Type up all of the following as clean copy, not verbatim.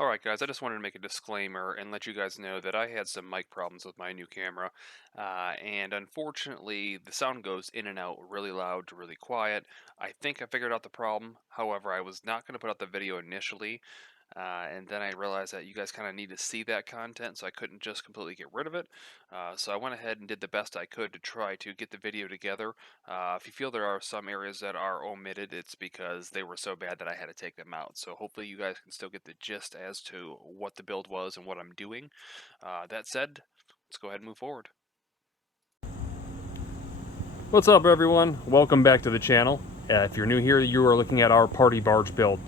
Alright guys, I just wanted to make a disclaimer and let you guys know that I had some mic problems with my new camera, and unfortunately the sound goes in and out really loud to really quiet. I think I figured out the problem, however I was not going to put out the video initially, and then I realized that you guys kind of need to see that content, so I couldn't just completely get rid of it. So I went ahead and did the best I could to try to get the video together. If you feel there are some areas that are omitted, it's because they were so bad that I had to take them out. So hopefully you guys can still get the gist as to what the build was and what I'm doing. That said, let's go ahead and move forward. What's up everyone? Welcome back to the channel. If you're new here, you are looking at our party barge build.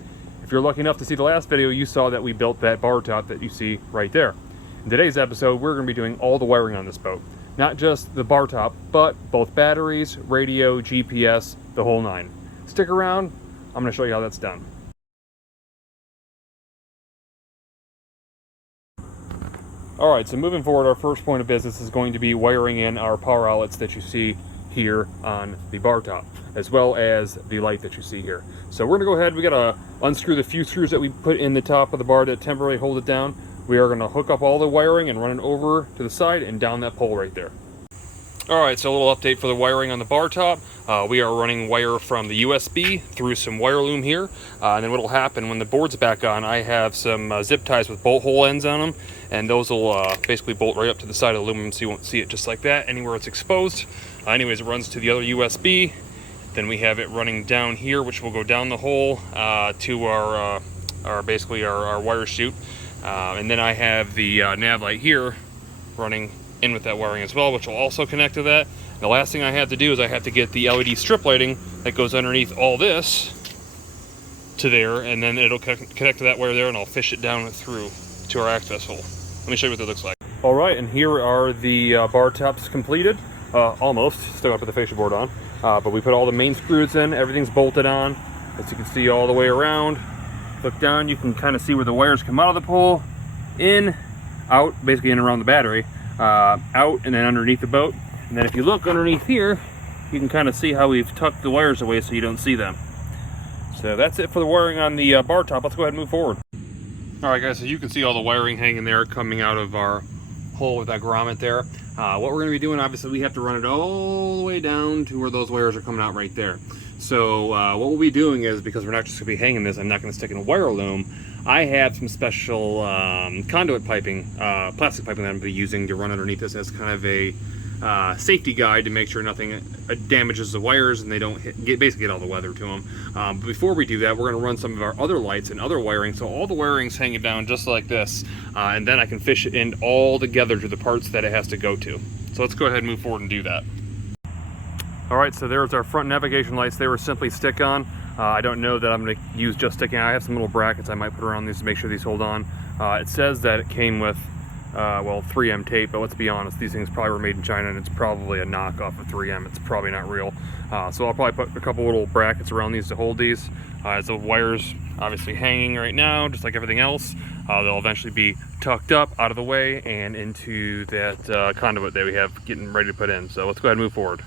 If you're lucky enough to see the last video, you saw that we built that bar top that you see right there. In today's episode, we're going to be doing all the wiring on this boat. Not just the bar top, but both batteries, radio, GPS, the whole nine. Stick around, I'm going to show you how that's done. Alright, so moving forward, our first point of business is going to be wiring in our power outlets that you see here on the bar top, as well as the light that you see here. So we're going to go ahead, we got to unscrew the few screws that we put in the top of the bar to temporarily hold it down. We are going to hook up all the wiring and run it over to the side and down that pole right there. Alright, so a little update for the wiring on the bar top. We are running wire from the USB through some wire loom here, and then what will happen when the board's back on, I have some zip ties with bolt hole ends on them, and those will basically bolt right up to the side of the aluminum so you won't see it just like that anywhere it's exposed. Anyways, it runs to the other USB, then we have it running down here, which will go down the hole to our wire chute, and then I have the nav light here running in with that wiring as well, which will also connect to that. And the last thing I have to do is I have to get the LED strip lighting that goes underneath all this to there, and then it'll connect to that wire there, and I'll fish it down through to our access hole. Let me show you what that looks like. All right, and here are the bar tops completed. Almost, still got to put the fascia board on, but we put all the main screws in, everything's bolted on, as you can see all the way around. Look down, you can kind of see where the wires come out of the pole, in, out, basically in and around the battery, out and then underneath the boat. And then if you look underneath here, you can kind of see how we've tucked the wires away so you don't see them. So that's it for the wiring on the bar top. Let's go ahead and move forward. Alright guys, so you can see all the wiring hanging there coming out of our hole with that grommet there. What we're going to be doing, obviously we have to run it all the way down to where those wires are coming out right there. So what we'll be doing is, because we're not just going to be hanging this, I'm not going to stick in a wire loom, I have some special conduit piping, plastic piping that I'm going to be using to run underneath this as kind of a safety guide to make sure nothing damages the wires and they don't basically get all the weather to them. But before we do that, we're going to run some of our other lights and other wiring, so all the wiring's hanging down just like this, and then I can fish it in all together to the parts that it has to go to. So let's go ahead and move forward and do that. Alright, so there's our front navigation lights. They were simply stick-on. I don't know that I'm going to use just stick-on. I have some little brackets I might put around these to make sure these hold on. It says that it came with, well, 3M tape, but let's be honest, these things probably were made in China and it's probably a knockoff of 3M. It's probably not real. So I'll probably put a couple little brackets around these to hold these. As the wires obviously hanging right now, just like everything else, they'll eventually be tucked up out of the way and into that conduit that we have getting ready to put in. So let's go ahead and move forward.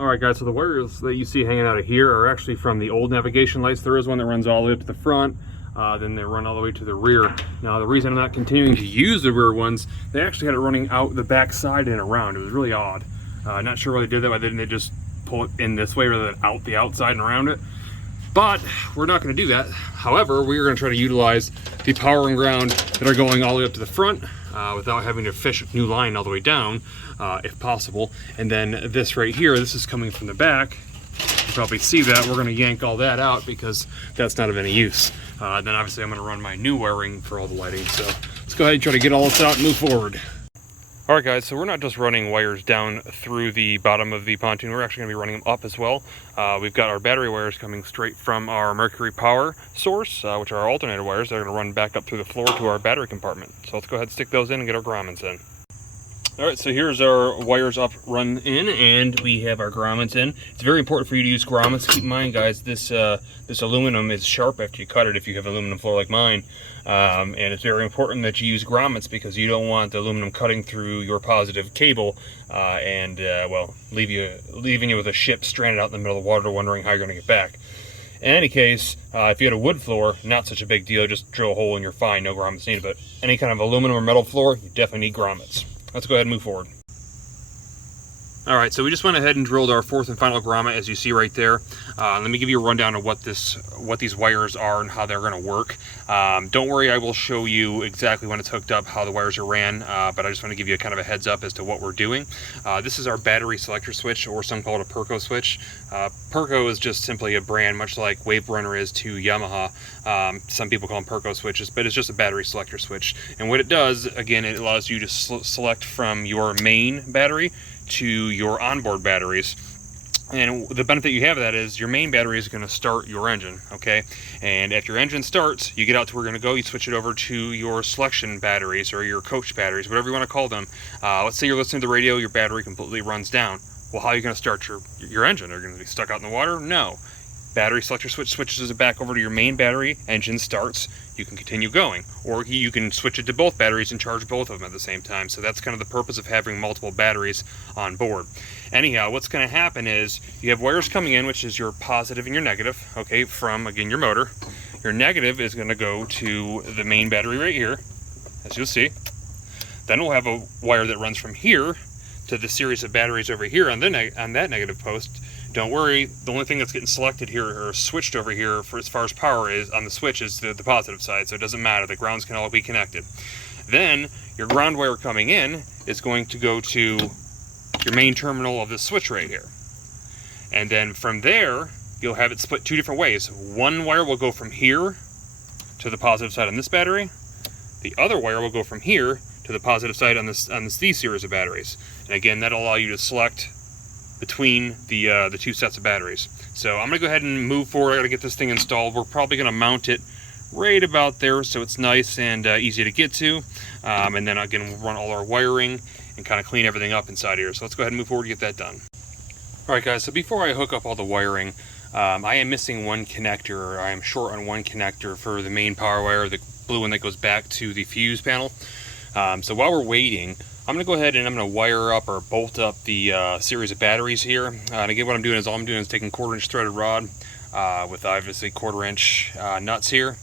Alright guys, so the wires that you see hanging out of here are actually from the old navigation lights. There is one that runs all the way up to the front, then they run all the way to the rear. Now the reason I'm not continuing to use the rear ones, they actually had it running out the back side and around. It was really odd. Not sure why they did that, why didn't they just pull it in this way rather than out the outside and around it? But we're not going to do that. However, we're going to try to utilize the power and ground that are going all the way up to the front without having to fish a new line all the way down, if possible. And then this right here, this is coming from the back. You probably see that. We're going to yank all that out because that's not of any use. Then obviously I'm going to run my new wiring for all the lighting. So let's go ahead and try to get all this out and move forward. Alright guys, so we're not just running wires down through the bottom of the pontoon, we're actually going to be running them up as well. We've got our battery wires coming straight from our Mercury power source, which are our alternator wires. They're going to run back up through the floor to our battery compartment. So let's go ahead and stick those in and get our grommets in. Alright, so here's our wires up, run in, and we have our grommets in. It's very important for you to use grommets. Keep in mind, guys, this aluminum is sharp after you cut it if you have aluminum floor like mine. And it's very important that you use grommets because you don't want the aluminum cutting through your positive cable and, well, leaving you with a ship stranded out in the middle of the water wondering how you're going to get back. In any case, if you had a wood floor, not such a big deal, just drill a hole and you're fine, no grommets needed. But any kind of aluminum or metal floor, you definitely need grommets. Let's go ahead and move forward. All right, so we just went ahead and drilled our fourth and final grommet, as you see right there. Let me give you a rundown of what these wires are and how they're going to work. Don't worry, I will show you exactly when it's hooked up, how the wires are ran, but I just want to give you a kind of a heads up as to what we're doing. This is our battery selector switch, or some call it a Perco switch. Perco is just simply a brand, much like Wave Runner is to Yamaha. Some people call them Perco switches, but it's just a battery selector switch. And what it does, again, it allows you to select from your main battery to your onboard batteries. And the benefit you have of that is your main battery is going to start your engine, okay? And if your engine starts, you get out to where you're going to go, you switch it over to your selection batteries or your coach batteries, whatever you want to call them. Let's say you're listening to the radio, your battery completely runs down. Well, how are you going to start your engine? Are you going to be stuck out in the water? No. Battery selector switch switches it back over to your main battery, engine starts, you can continue going. Or you can switch it to both batteries and charge both of them at the same time. So that's kind of the purpose of having multiple batteries on board. Anyhow, what's going to happen is you have wires coming in, which is your positive and your negative, okay, from, again, your motor. Your negative is going to go to the main battery right here, as you'll see. Then we'll have a wire that runs from here to the series of batteries over here on that negative post. Don't worry, the only thing that's getting selected here or switched over here for as far as power is on the switch is the positive side, so it doesn't matter, the grounds can all be connected. Then your ground wire coming in is going to go to your main terminal of this switch right here. And then from there, you'll have it split two different ways. One wire will go from here to the positive side on this battery. The other wire will go from here to the positive side on these series of batteries. And again, that'll allow you to select between the two sets of batteries. So I'm gonna go ahead and move forward. I gotta get this thing installed. We're probably gonna mount it right about there so it's nice and easy to get to. And then again, we'll run all our wiring and kind of clean everything up inside here. So let's go ahead and move forward and get that done. All right, guys, so before I hook up all the wiring, I am missing one connector, or I am short on one connector for the main power wire, the blue one that goes back to the fuse panel. So while we're waiting, I'm going to go ahead and I'm going to wire up or bolt up the series of batteries here. And again, what I'm doing is all I'm doing is taking 1/4-inch threaded rod with obviously 1/4-inch nuts here.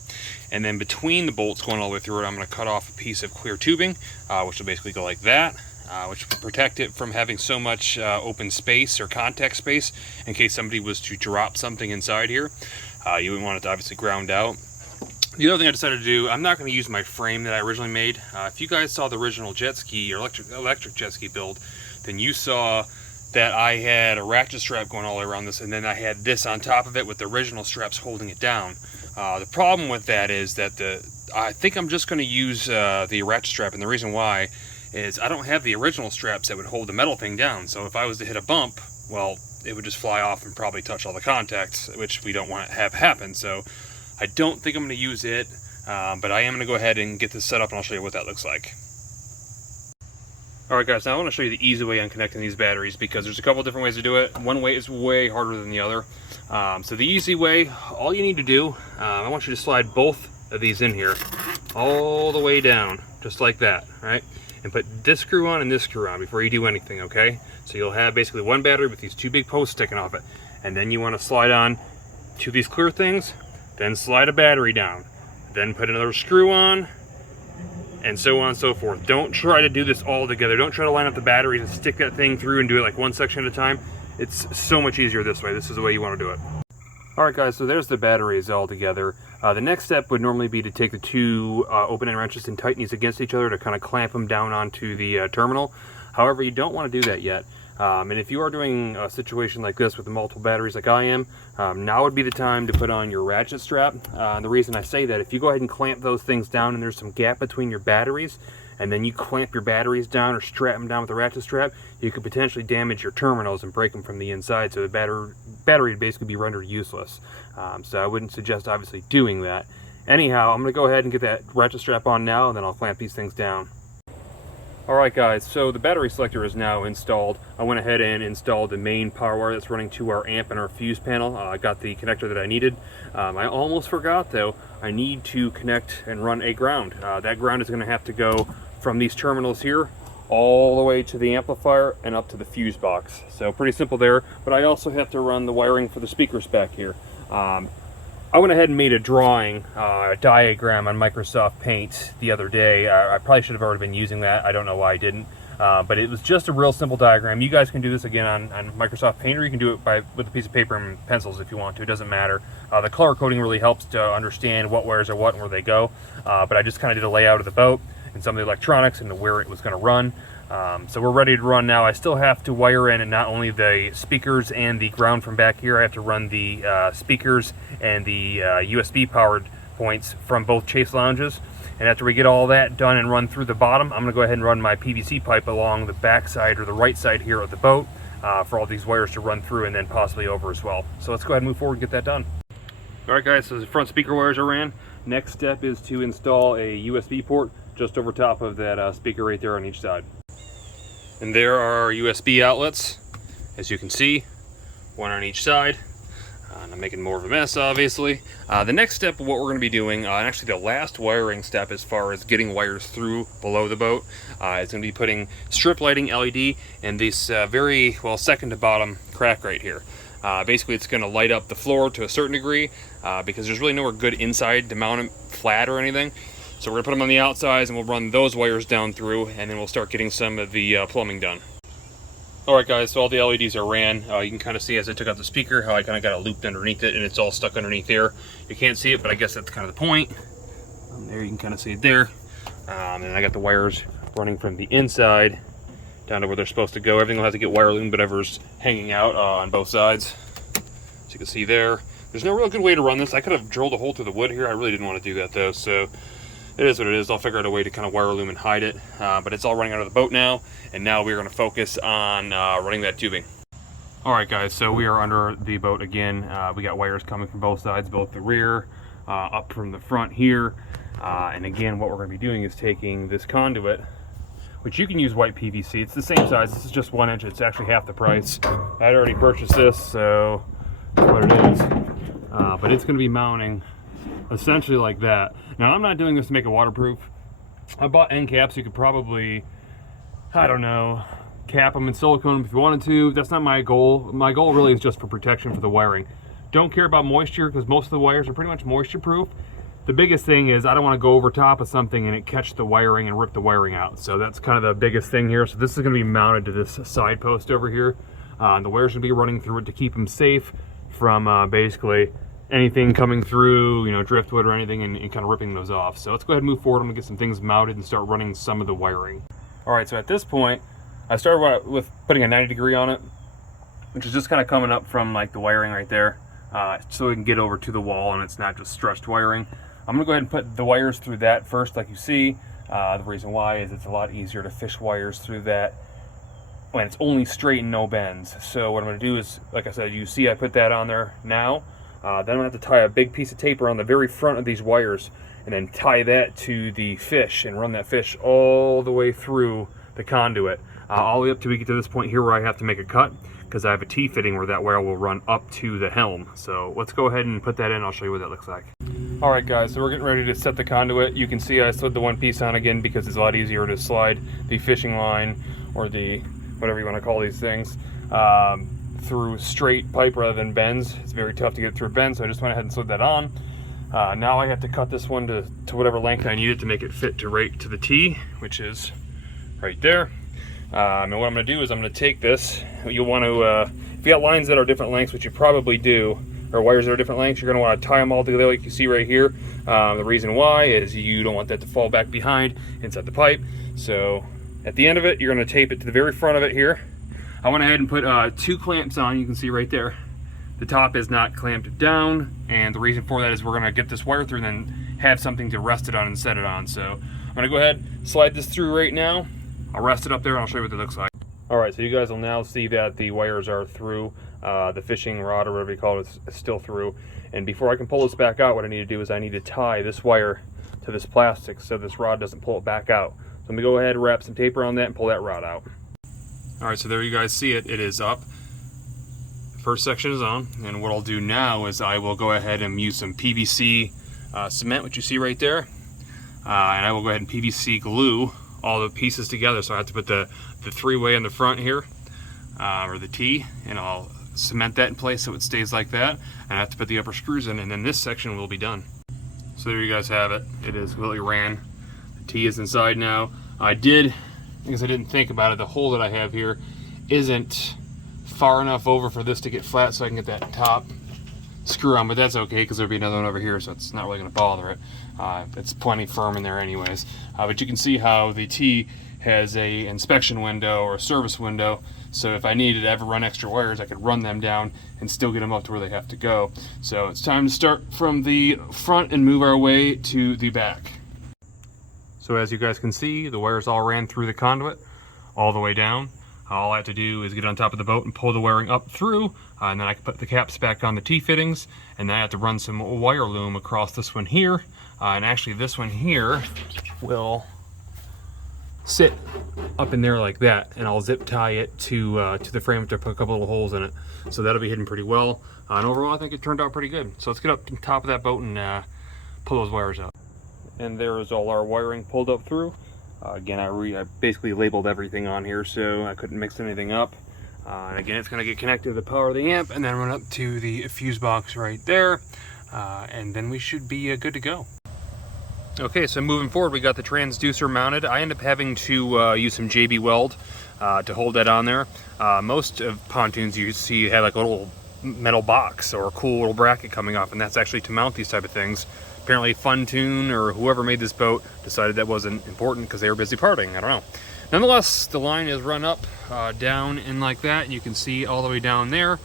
And then between the bolts going all the way through it, I'm going to cut off a piece of clear tubing, which will basically go like that, which will protect it from having so much open space or contact space in case somebody was to drop something inside here. You would want it to obviously ground out. The other thing I decided to do, I'm not going to use my frame that I originally made. If you guys saw the original jet ski or electric jet ski build, then you saw that I had a ratchet strap going all the way around this, and then I had this on top of it with the original straps holding it down. The problem with that is that I think I'm just going to use the ratchet strap, and the reason why is I don't have the original straps that would hold the metal thing down. So if I was to hit a bump, well, it would just fly off and probably touch all the contacts, which we don't want to have happen. So I don't think I'm going to use it, but I am going to go ahead and get this set up and I'll show you what that looks like. Alright guys, now I want to show you the easy way on connecting these batteries because there's a couple different ways to do it. One way is way harder than the other. So the easy way, all you need to do, I want you to slide both of these in here all the way down, just like that, right? And put this screw on and this screw on before you do anything, okay? So you'll have basically one battery with these two big posts sticking off it. And then you want to slide on two of these clear things, then slide a battery down, then put another screw on, and so on and so forth. Don't try to do this all together. Don't try to line up the batteries and stick that thing through and do it like one section at a time. It's so much easier this way. This is the way you want to do it. Alright guys, so there's the batteries all together. The next step would normally be to take the two open-end wrenches and tighten these against each other to kind of clamp them down onto the terminal. However, you don't want to do that yet. And if you are doing a situation like this with the multiple batteries like I am, now would be the time to put on your ratchet strap. And the reason I say that, if you go ahead and clamp those things down and there's some gap between your batteries, and then you clamp your batteries down or strap them down with a ratchet strap, you could potentially damage your terminals and break them from the inside, so the battery would basically be rendered useless. So I wouldn't suggest obviously doing that. Anyhow, I'm going to go ahead and get that ratchet strap on now, and then I'll clamp these things down. Alright guys, so the battery selector is now installed. I went ahead and installed the main power wire that's running to our amp and our fuse panel. I got the connector that I needed. I almost forgot though, I need to connect and run a ground. That ground is going to have to go from these terminals here all the way to the amplifier and up to the fuse box. So pretty simple there, but I also have to run the wiring for the speakers back here. I went ahead and made a drawing, a diagram on Microsoft Paint the other day. I probably should have already been using that. I don't know why I didn't. But it was just a real simple diagram. You guys can do this again on Microsoft Paint, or you can do it with a piece of paper and pencils if you want to. It doesn't matter. The color coding really helps to understand what wires are what and where they go. But I just kind of did a layout of the boat and some of the electronics and where it was going to run. So we're ready to run now. I still have to wire in not only the speakers and the ground from back here. I have to run the speakers and the USB powered points from both chase lounges. And after we get all that done and run through the bottom, I'm going to go ahead and run my PVC pipe along the back side or the right side here of the boat for all these wires to run through and then possibly over as well. So let's go ahead and move forward and get that done. All right guys, so the front speaker wires are ran. Next step is to install a USB port just over top of that speaker right there on each side. And there are our USB outlets, as you can see, one on each side. And I'm making more of a mess, obviously. The next step of what we're going to be doing, and actually the last wiring step as far as getting wires through below the boat, is going to be putting strip lighting LED in this very, well, second to bottom crack right here. Basically, it's going to light up the floor to a certain degree because there's really nowhere good inside to mount them flat or anything. So we're going to put them on the outsides and we'll run those wires down through and then we'll start getting some of the plumbing done. Alright guys, so all the LEDs are ran. You can kind of see as I took out the speaker how I kind of got it looped underneath it and it's all stuck underneath there. You can't see it, but I guess that's kind of the point. There you can kind of see it there. And I got the wires running from the inside down to where they're supposed to go. Everything will have to get wire loomed, whatever's hanging out on both sides. As you can see there. There's no real good way to run this. I could have drilled a hole through the wood here. I really didn't want to do that though, so it is what it is. I'll figure out a way to kind of wire loom and hide it. But it's all running out of the boat now, and now we're going to focus on running that tubing. Alright guys, so we are under the boat again. We got wires coming from both sides, both the rear, up from the front here. And again, what we're going to be doing is taking this conduit, which you can use white PVC. It's the same size. This is just 1 inch. It's actually half the price. I'd already purchased this, so that's what it is. But it's going to be mounting essentially like that. Now, I'm not doing this to make it waterproof. I bought end caps. You could probably, I don't know, cap them in silicone if you wanted to. That's not my goal. My goal really is just for protection for the wiring. Don't care about moisture because most of the wires are pretty much moisture proof. The biggest thing is I don't want to go over top of something and it catch the wiring and rip the wiring out. So that's kind of the biggest thing here. So this is going to be mounted to this side post over here. The wires should be running through it to keep them safe from basically anything coming through, you know, driftwood or anything, and kind of ripping those off. So let's go ahead and move forward. I'm gonna get some things mounted and start running some of the wiring. All right, so at this point, I started with putting a 90 degree on it, which is just kind of coming up from like the wiring right there, so we can get over to the wall and it's not just stretched wiring. I'm gonna go ahead and put the wires through that first, like you see. The reason why is it's a lot easier to fish wires through that when it's only straight and no bends. So what I'm gonna do is, like I said, you see I put that on there now. Then I'm going to have to tie a big piece of tape around the very front of these wires and then tie that to the fish and run that fish all the way through the conduit. All the way up till we get to this point here where I have to make a cut because I have a T-fitting where that wire will run up to the helm. So let's go ahead and put that in. I'll show you what that looks like. Alright guys, so we're getting ready to set the conduit. You can see I slid the one piece on again because it's a lot easier to slide the fishing line or the whatever you want to call these things through straight pipe rather than bends. It's very tough to get through a bend, so I just went ahead and slid that on. Now I have to cut this one to whatever length I need it to make it fit to right to the T, which is right there. And what I'm going to do is I'm going to take this. You'll want to, if you got lines that are different lengths, which you probably do, or wires that are different lengths, you're going to want to tie them all together like you see right here. The reason why is you don't want that to fall back behind inside the pipe. So at the end of it, you're going to tape it to the very front of it here. I went ahead and put 2 clamps on. You can see right there. The top is not clamped down, and the reason for that is we're going to get this wire through and then have something to rest it on and set it on. So I'm going to go ahead, slide this through right now. I'll rest it up there and I'll show you what it looks like. Alright, so you guys will now see that the wires are through. The fishing rod or whatever you call it is still through. And before I can pull this back out, what I need to do is I need to tie this wire to this plastic so this rod doesn't pull it back out. So let me go ahead and wrap some tape around that and pull that rod out. Alright, so there you guys see it. It is up. First section is on, and what I'll do now is I will go ahead and use some PVC cement, which you see right there, and I will go ahead and PVC glue all the pieces together. So I have to put the 3-way in the front here, or the T, and I'll cement that in place so it stays like that, and I have to put the upper screws in, and then this section will be done. So there you guys have it. It is completely ran. The T is inside now. Because I didn't think about it, the hole that I have here isn't far enough over for this to get flat so I can get that top screw on, but that's okay because there'll be another one over here, so it's not really going to bother it. It's plenty firm in there anyways. But you can see how the T has a inspection window or a service window, so if I needed to ever run extra wires, I could run them down and still get them up to where they have to go. So it's time to start from the front and move our way to the back. So as you guys can see, the wires all ran through the conduit all the way down. All I have to do is get on top of the boat and pull the wiring up through, and then I can put the caps back on the T-fittings, and then I have to run some wire loom across this one here, and actually this one here will sit up in there like that, and I'll zip tie it to the frame to put a couple little holes in it, so that'll be hidden pretty well. And overall, I think it turned out pretty good. So let's get up to the top of that boat and pull those wires out. And there is all our wiring pulled up through. Again, I basically labeled everything on here so I couldn't mix anything up. And again, it's going to get connected to the power of the amp and then run up to the fuse box right there. And then we should be good to go. Okay, so moving forward, we got the transducer mounted. I end up having to use some JB weld to hold that on there. Most of pontoons you see have like a little metal box or a cool little bracket coming off, and that's actually to mount these type of things. Apparently Pontoon or whoever made this boat decided that wasn't important because they were busy partying. I don't know. Nonetheless, the line is run up, down, in like that, and you can see all the way down there.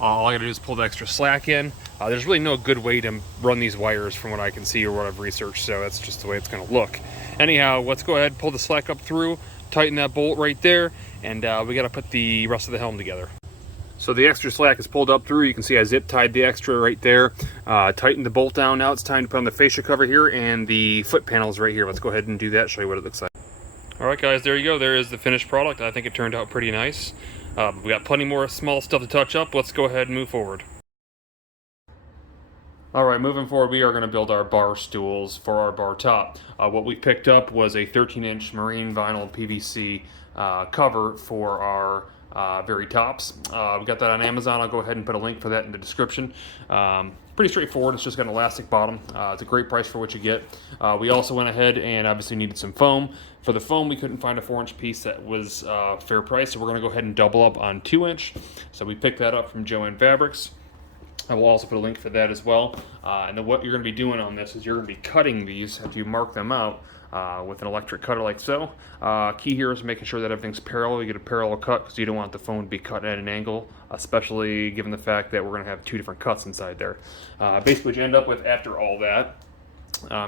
All I gotta do is pull the extra slack in. There's really no good way to run these wires from what I can see or what I've researched, so that's just the way it's gonna look. Anyhow, let's go ahead, pull the slack up through, tighten that bolt right there, and we gotta put the rest of the helm together. So the extra slack is pulled up through. You can see I zip tied the extra right there. Tightened the bolt down. Now it's time to put on the fascia cover here and the foot panels right here. Let's go ahead and do that, show you what it looks like. All right, guys, there you go. There is the finished product. I think it turned out pretty nice. We got plenty more small stuff to touch up. Let's go ahead and move forward. All right, moving forward, we are going to build our bar stools for our bar top. What we picked up was a 13-inch marine vinyl PVC cover for our very tops. We got that on Amazon. I'll go ahead and put a link for that in the description. Pretty straightforward. It's just got an elastic bottom. It's a great price for what you get. We also went ahead and obviously needed some foam. For the foam, we couldn't find a 4-inch piece that was fair price, so we're going to go ahead and double up on 2-inch. So we picked that up from Joann Fabrics. I will also put a link for that as well. And then what you're going to be doing on this is you're going to be cutting these if you mark them out with an electric cutter like so. Key here is making sure that everything's parallel. You get a parallel cut because you don't want the foam to be cut at an angle, especially given the fact that we're going to have 2 different cuts inside there. Basically what you end up with after all that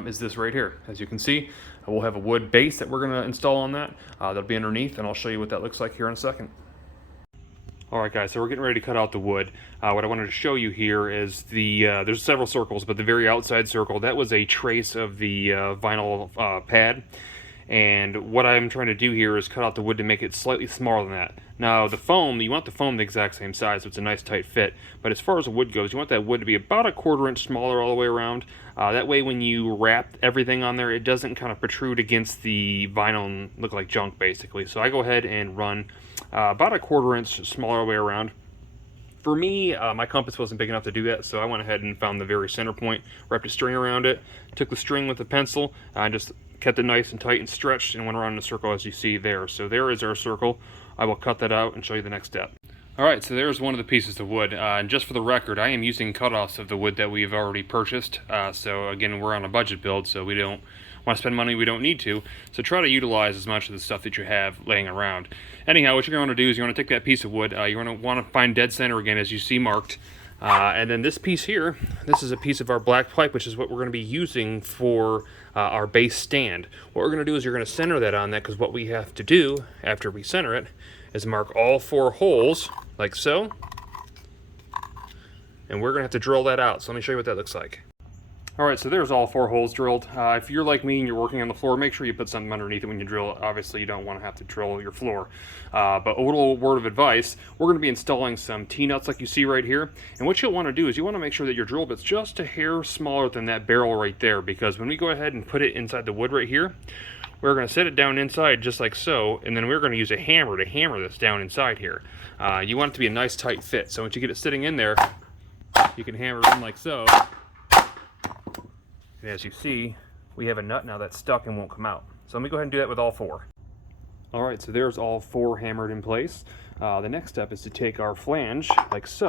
is this right here. As you can see, we'll have a wood base that we're going to install on that. That'll be underneath, and I'll show you what that looks like here in a second. Alright guys, so we're getting ready to cut out the wood. What I wanted to show you here is there's several circles, but the very outside circle, that was a trace of the vinyl pad. And what I'm trying to do here is cut out the wood to make it slightly smaller than that. Now the foam, you want the foam the exact same size, so it's a nice tight fit. But as far as the wood goes, you want that wood to be about a 1/4 inch smaller all the way around. That way when you wrap everything on there, it doesn't kind of protrude against the vinyl and look like junk basically. So I go ahead and run about a 1/4 inch smaller all the way around. For me, my compass wasn't big enough to do that, so I went ahead and found the very center point, wrapped a string around it, took the string with a pencil, and just kept it nice and tight and stretched, and went around in a circle as you see there. So there is our circle. I will cut that out and show you the next step. Alright, so there's one of the pieces of wood, and just for the record, I am using cutoffs of the wood that we've already purchased. So again, we're on a budget build, so we don't want to spend money we don't need to. So try to utilize as much of the stuff that you have laying around. Anyhow, what you're going to do is you're going to take that piece of wood, you're going to want to find dead center again as you see marked. And then this piece here, this is a piece of our black pipe, which is what we're going to be using for our base stand. What we're going to do is you're going to center that on that, because what we have to do after we center it is mark all 4 holes, like so. And we're going to have to drill that out. So let me show you what that looks like. Alright, so there's all 4 holes drilled. If you're like me and you're working on the floor, make sure you put something underneath it when you drill. Obviously, you don't want to have to drill your floor. But a little word of advice, we're going to be installing some T-nuts like you see right here. And what you'll want to do is you want to make sure that your drill bit's just a hair smaller than that barrel right there, because when we go ahead and put it inside the wood right here, we're going to set it down inside just like so, and then we're going to use a hammer to hammer this down inside here. You want it to be a nice tight fit, so once you get it sitting in there, you can hammer it in like so. And as you see, we have a nut now that's stuck and won't come out. So let me go ahead and do that with all 4. Alright, so there's all 4 hammered in place. The next step is to take our flange, like so,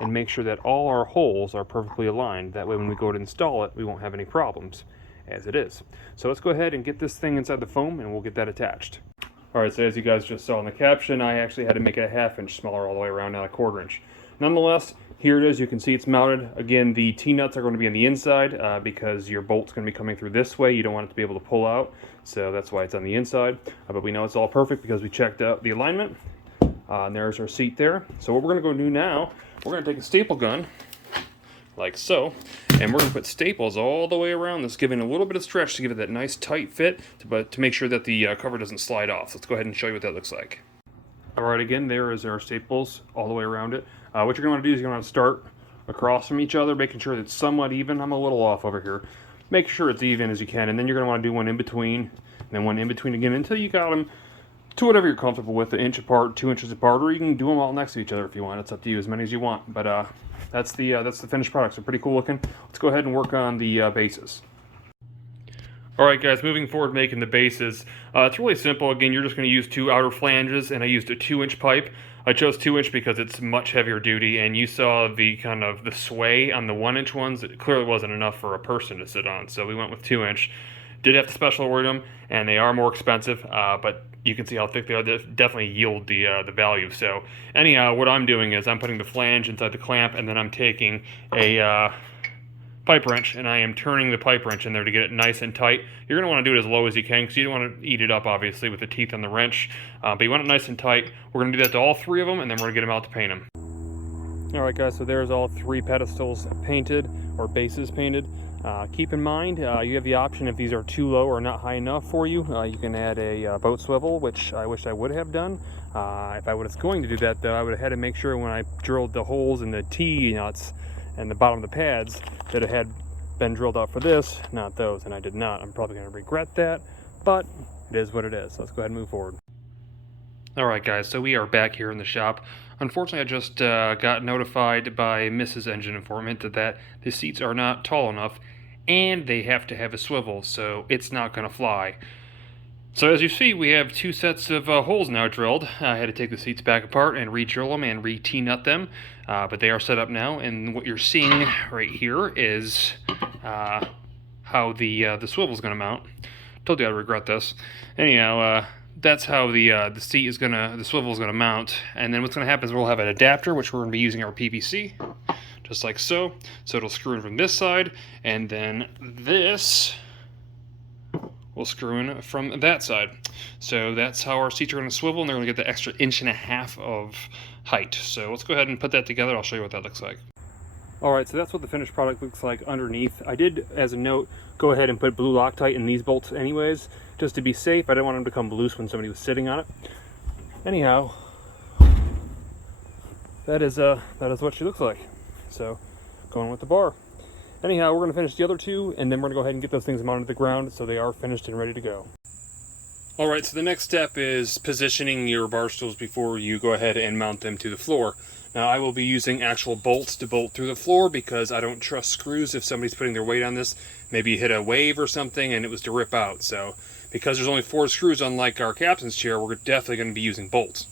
and make sure that all our holes are perfectly aligned. That way when we go to install it, we won't have any problems, as it is. So let's go ahead and get this thing inside the foam, and we'll get that attached. Alright, so as you guys just saw in the caption, I actually had to make it a 1/2 inch smaller all the way around, not a 1/4 inch. Nonetheless, here it is. You can see it's mounted. Again, the T-nuts are going to be on the inside because your bolt's going to be coming through this way. You don't want it to be able to pull out, so that's why it's on the inside. But we know it's all perfect because we checked out the alignment. And there's our seat there. So what we're going to go do now, we're going to take a staple gun, like so, and we're going to put staples all the way around this, giving a little bit of stretch to give it that nice tight fit, but to make sure that the cover doesn't slide off. So let's go ahead and show you what that looks like. Alright, again, there is our staples all the way around it. What you're going to want to do is you're going to start across from each other, making sure that it's somewhat even. I'm a little off over here. Make sure it's even as you can, and then you're going to want to do one in between, and then one in between again until you got them to whatever you're comfortable with, 1 inch apart, 2 inches apart, or you can do them all next to each other if you want. It's up to you, as many as you want. But that's the finished product. So pretty cool looking. Let's go ahead and work on the bases. Alright guys, moving forward making the bases, it's really simple. Again, you're just going to use 2 outer flanges, and I used a 2-inch pipe. I chose 2-inch because it's much heavier duty, and you saw the kind of the sway on the 1-inch ones. It clearly wasn't enough for a person to sit on, so we went with 2-inch. Did have to special order them, and they are more expensive, but you can see how thick they are. They definitely yield the value. So anyhow, what I'm doing is I'm putting the flange inside the clamp, and then I'm taking a pipe wrench, and I am turning the pipe wrench in there to get it nice and tight. You're going to want to do it as low as you can because you don't want to eat it up, obviously, with the teeth on the wrench. But you want it nice and tight. We're going to do that to all 3 of them, and then we're going to get them out to paint them. Alright guys, so there's all 3 pedestals painted, or bases painted. Keep in mind, you have the option if these are too low or not high enough for you, you can add a boat swivel, which I wish I would have done. If I was going to do that though, I would have had to make sure when I drilled the holes in the T-nuts and the bottom of the pads that it had been drilled out for this, not those, and I did not. I'm probably going to regret that, but it is what it is. So let's go ahead and move forward. Alright guys, so we are back here in the shop. Unfortunately, I just got notified by Mrs. Engine Informant that the seats are not tall enough and they have to have a swivel, so it's not going to fly. So as you see, we have 2 sets of holes now drilled. I had to take the seats back apart and re-drill them and re-T-nut them, but they are set up now, and what you're seeing right here is how the swivel is going to mount. Told you I'd regret this. Anyhow, that's how the swivel is gonna mount, and then what's gonna happen is we'll have an adapter, which we're gonna be using our PVC, just like so. So it'll screw in from this side, and then this will screw in from that side. So that's how our seats are gonna swivel, and they're gonna get the extra 1.5 inches of height. So let's go ahead and put that together. I'll show you what that looks like. Alright, so that's what the finished product looks like underneath. I did, as a note, go ahead and put blue Loctite in these bolts anyways, just to be safe. I didn't want them to come loose when somebody was sitting on it. Anyhow, that is what she looks like. So, going with the bar. Anyhow, we're going to finish the other 2, and then we're going to go ahead and get those things mounted to the ground so they are finished and ready to go. Alright, so the next step is positioning your bar stools before you go ahead and mount them to the floor. Now, I will be using actual bolts to bolt through the floor because I don't trust screws if somebody's putting their weight on this. Maybe you hit a wave or something and it was to rip out. So, because there's only 4 screws, unlike our captain's chair, we're definitely going to be using bolts.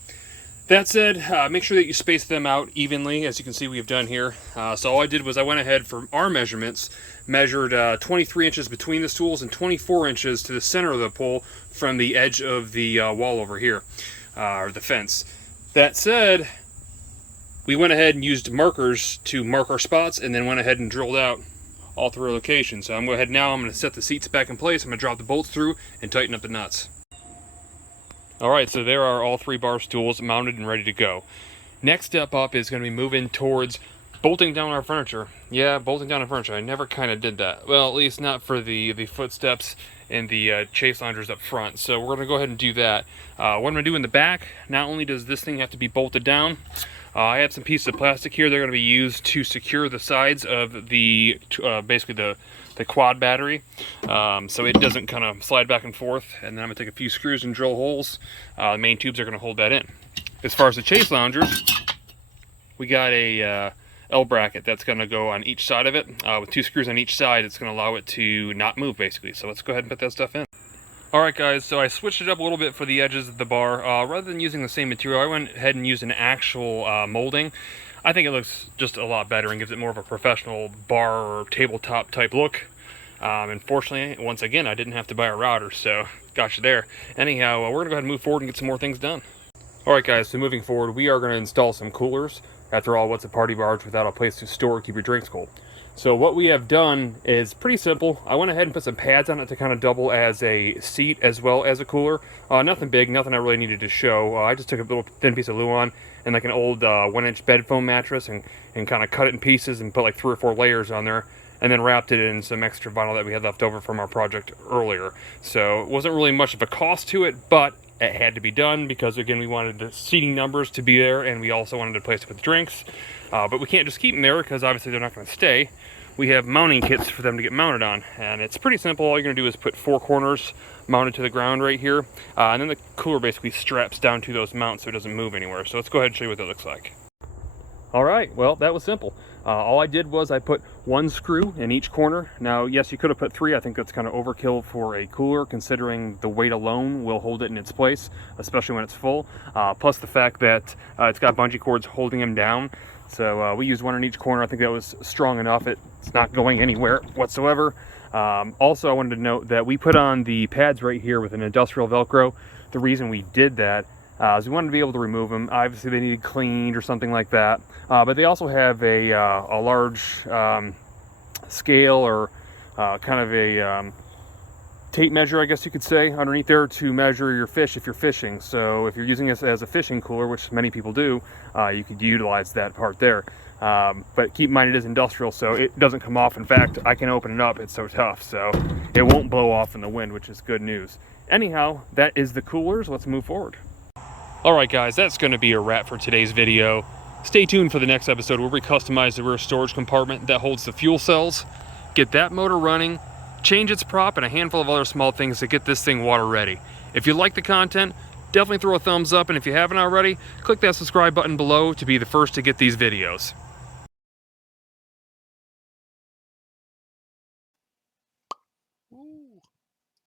That said, make sure that you space them out evenly, as you can see we've done here. So all I did was I went ahead for our measurements, measured 23 inches between the stools and 24 inches to the center of the pole from the edge of the wall over here, or the fence. That said, we went ahead and used markers to mark our spots, and then went ahead and drilled out all 3 locations. So I'm going to set the seats back in place. I'm going to drop the bolts through and tighten up the nuts. Alright, so there are all 3 bar stools mounted and ready to go. Next step up is going to be moving towards bolting down our furniture. Yeah, bolting down our furniture. I never kind of did that. Well, at least not for the footsteps and the chase loungers up front. So we're going to go ahead and do that. What I'm going to do in the back, not only does this thing have to be bolted down, I have some pieces of plastic here. They're going to be used to secure the sides of the basically the quad battery, so it doesn't kind of slide back and forth. And then I'm going to take a few screws and drill holes. The main tubes are going to hold that in. As far as the chase loungers, we got a L bracket that's going to go on each side of it. With 2 screws on each side, it's going to allow it to not move, basically. So let's go ahead and put that stuff in. Alright guys, so I switched it up a little bit for the edges of the bar. Rather than using the same material, I went ahead and used an actual molding. I think it looks just a lot better and gives it more of a professional bar or tabletop type look. Unfortunately, once again, I didn't have to buy a router, so got you there. Anyhow, we're going to go ahead and move forward and get some more things done. Alright guys, so moving forward, we are going to install some coolers. After all, what's a party barge without a place to store or keep your drinks cold? So what we have done is pretty simple. I went ahead and put some pads on it to kind of double as a seat as well as a cooler. Nothing big, nothing I really needed to show. I just took a little thin piece of Luan and like an old 1-inch bed foam mattress and kind of cut it in pieces and put like 3 or 4 layers on there, and then wrapped it in some extra vinyl that we had left over from our project earlier. So it wasn't really much of a cost to it, but it had to be done because, again, we wanted the seating numbers to be there, and we also wanted a place to put the drinks. But we can't just keep them there because obviously they're not going to stay. We have mounting kits for them to get mounted on, and it's pretty simple. All you're going to do is put 4 corners mounted to the ground right here, and then the cooler basically straps down to those mounts so it doesn't move anywhere. So let's go ahead and show you what that looks like. All right, well, that was simple. All I did was I put 1 screw in each corner. Now, yes, you could have put 3. I think that's kind of overkill for a cooler, considering the weight alone will hold it in its place, especially when it's full. Plus the fact that it's got bungee cords holding them down. So we used 1 in each corner. I think that was strong enough. It's not going anywhere whatsoever. Also, I wanted to note that we put on the pads right here with an industrial Velcro. The reason we did that is we wanted to be able to remove them. Obviously, they needed cleaned or something like that. But they also have a large scale or kind of a tape measure, I guess you could say, underneath there to measure your fish if you're fishing. So if you're using this as a fishing cooler, which many people do, you could utilize that part there. But keep in mind it is industrial, so it doesn't come off. In fact, I can open it up, it's so tough, so it won't blow off in the wind, which is good news. Anyhow, that is the coolers. Let's move forward. Alright guys, that's going to be a wrap for today's video. Stay tuned for the next episode where we customize the rear storage compartment that holds the fuel cells, get that motor running, change its prop, and a handful of other small things to get this thing water ready. If you like the content, definitely throw a thumbs up, and if you haven't already, click that subscribe button below to be the first to get these videos.